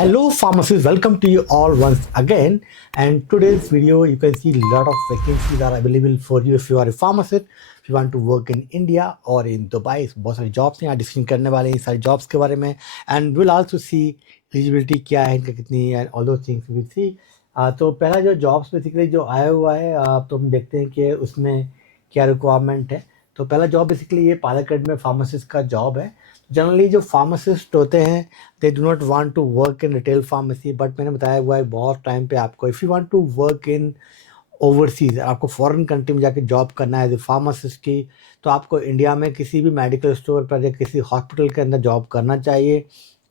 Hello pharmacists, welcome to you all once again. And today's video, you can see a lot of vacancies are available for you if you are a pharmacist, if you want to work in India or in Dubai. बहुत सारी jobs हैं, यहाँ discussion करने वाले हैं सारी jobs के बारे में. And we'll also see eligibility क्या है इनका कितनी है, all those things we'll see. तो पहला जो jobs बेसिकली जो आया हुआ है, तो हम देखते हैं कि उसमें क्या रिक्वायरमेंट है. तो पहला जॉब बेसिकली ये पालाकड में फार्मासिस्ट का जॉब है. जनरली जो फार्मासिस्ट होते हैं they do not want to work in retail pharmacy, but मैंने बताया हुआ है बहुत टाइम पे आपको if you want to work in overseas, आपको फॉरेन कंट्री में जाके जॉब करना है एज ए फार्मासिस्ट की, तो आपको इंडिया में किसी भी मेडिकल स्टोर पर या किसी हॉस्पिटल के अंदर जॉब करना चाहिए.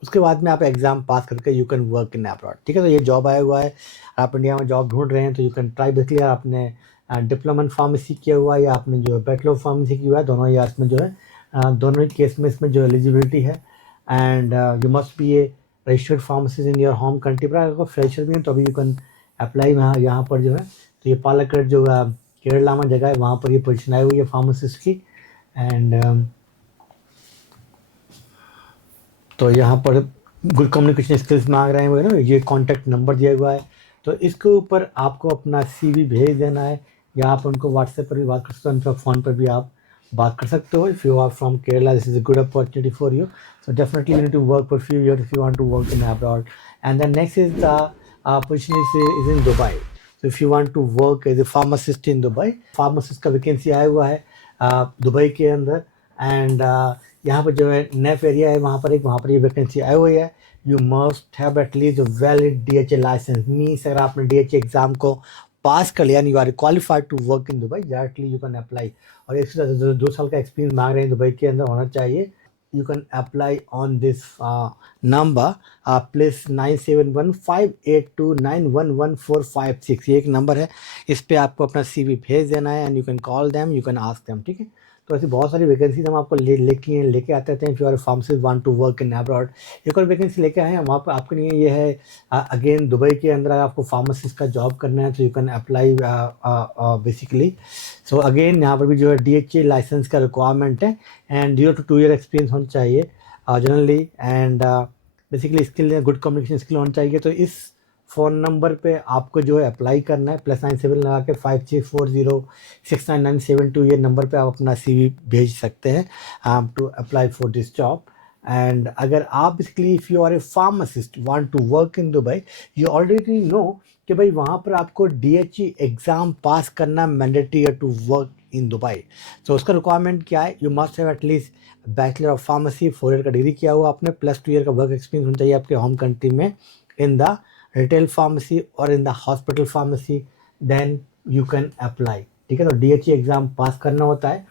उसके बाद में आप एग्ज़ाम पास करके you can work in abroad. ठीक है, तो ये जॉब आया हुआ है, आप इंडिया में जॉब ढूंढ रहे हैं तो यू कैन ट्राई. बेसिकली आपने डिप्लोमा इन फार्मेसी किया हुआ है या आपने जो बैचलर ऑफ फार्मेसी किया हुआ है, दोनों या इसमें जो है दोनों ही केस में इसमें जो एलिजिबिलिटी है. And you must be A registered pharmacist in your home country. पर अगर फ्रेशर भी है तो अभी यू कैन अप्लाई यहाँ पर जो है. तो ये पालक्कड़ जो केरला में जगह है वहाँ पर ये पोजीशन आई हुई है फार्मासिस्ट की. एंड तो यहाँ पर गुड कम्युनिकेशन स्किल्स मांग रहे हैं, ये कॉन्टैक्ट नंबर दिया हुआ है. तो इसके ऊपर आपको अपना CV भेज देना है या आप उनको व्हाट्सएप पर भी बात कर सकते हो, उनका फ़ोन पर भी आप बात कर सकते हो. If you are from Kerala, this is a good opportunity for you. So definitely you need to work for few years if you want to work in abroad. And then next is the position is in Dubai. So if you want to work as a pharmacist in Dubai, pharmacist का vacancy आया हुआ है Dubai के अंदर. And यहाँ पर जो है नेफ एरिया है वहाँ पर ये वैकेंसी आई हुई है. You must have at least valid DHA licence. Means अगर आपने DHA एग्ज़ाम को पास कर लिया, you are qualified to work in Dubai, directly you can apply. और 2 साल का एक्सपीरियंस मांग रहे हैं दुबई के अंदर होना चाहिए. You can apply on this number +97158291145 ये एक नंबर है, इस पर आपको अपना CV भेज देना है. And you can call them, you can ask them. ठीक है, तो ऐसी बहुत सारी वैकेंसीज हम आपको लेके आते रहते हैं. If you are pharmacist want to work in abroad, एक और वैकेंसी लेके आए हैं वहाँ पर आपके लिए. ये है अगेन दुबई के अंदर आपको फार्मासिस्ट का जॉब करना है तो you can apply basically. So again यहाँ पर भी जो है DHA लाइसेंस का रिक्वायरमेंट है एंड 0 to 2 ईयर एक्सपीरियंस होना चाहिए generally. And basically skill, good communication skill होना चाहिए. तो इस फ़ोन नंबर पे आपको जो है अप्लाई करना है, +97 लगा के 5640699972 ये नंबर पे आप अपना CV भेज सकते हैं to apply for this job. And अगर आप basically if you are a pharmacist want to work in Dubai, you already know कि भाई वहाँ पर आपको DHA एग्ज़ाम पास करना मैंडेटरी है टू वर्क इन दुबई. तो उसका रिक्वायरमेंट क्या है, you must have at least bachelor of pharmacy 4 year का डिग्री किया हुआ आपने, +2 ईयर का वर्क एक्सपीरियंस होना चाहिए आपके होम कंट्री में इन द रिटेल फार्मेसी और in the hospital pharmacy, then you can apply. ठीक है, तो DHA एग्ज़ाम पास करना होता है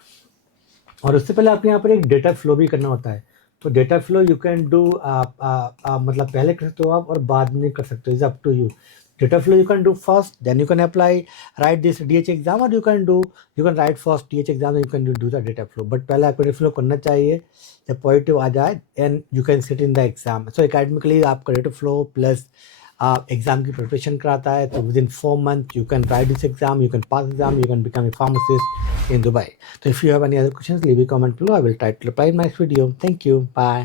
और उससे पहले आपके यहाँ पर एक डेटा फ्लो भी करना होता है. तो data flow you can do मतलब पहले कर सकते हो आप और बाद में कर सकते हो, is up to you. Data flow you can do first, then you can apply, write this DHA exam, or you can write first DHA exam, then you can do the data flow. But पहले आपको data flow करना चाहिए, जब positive आ जाए and you can sit in the exam. So academically आपका data flow plus exam की preparation कराता है. तो within 4 months you can write this exam, you can pass exam, you can become a pharmacist in Dubai. So if you have any other questions, leave a comment below. I will try to reply in my next video. Thank you. Bye.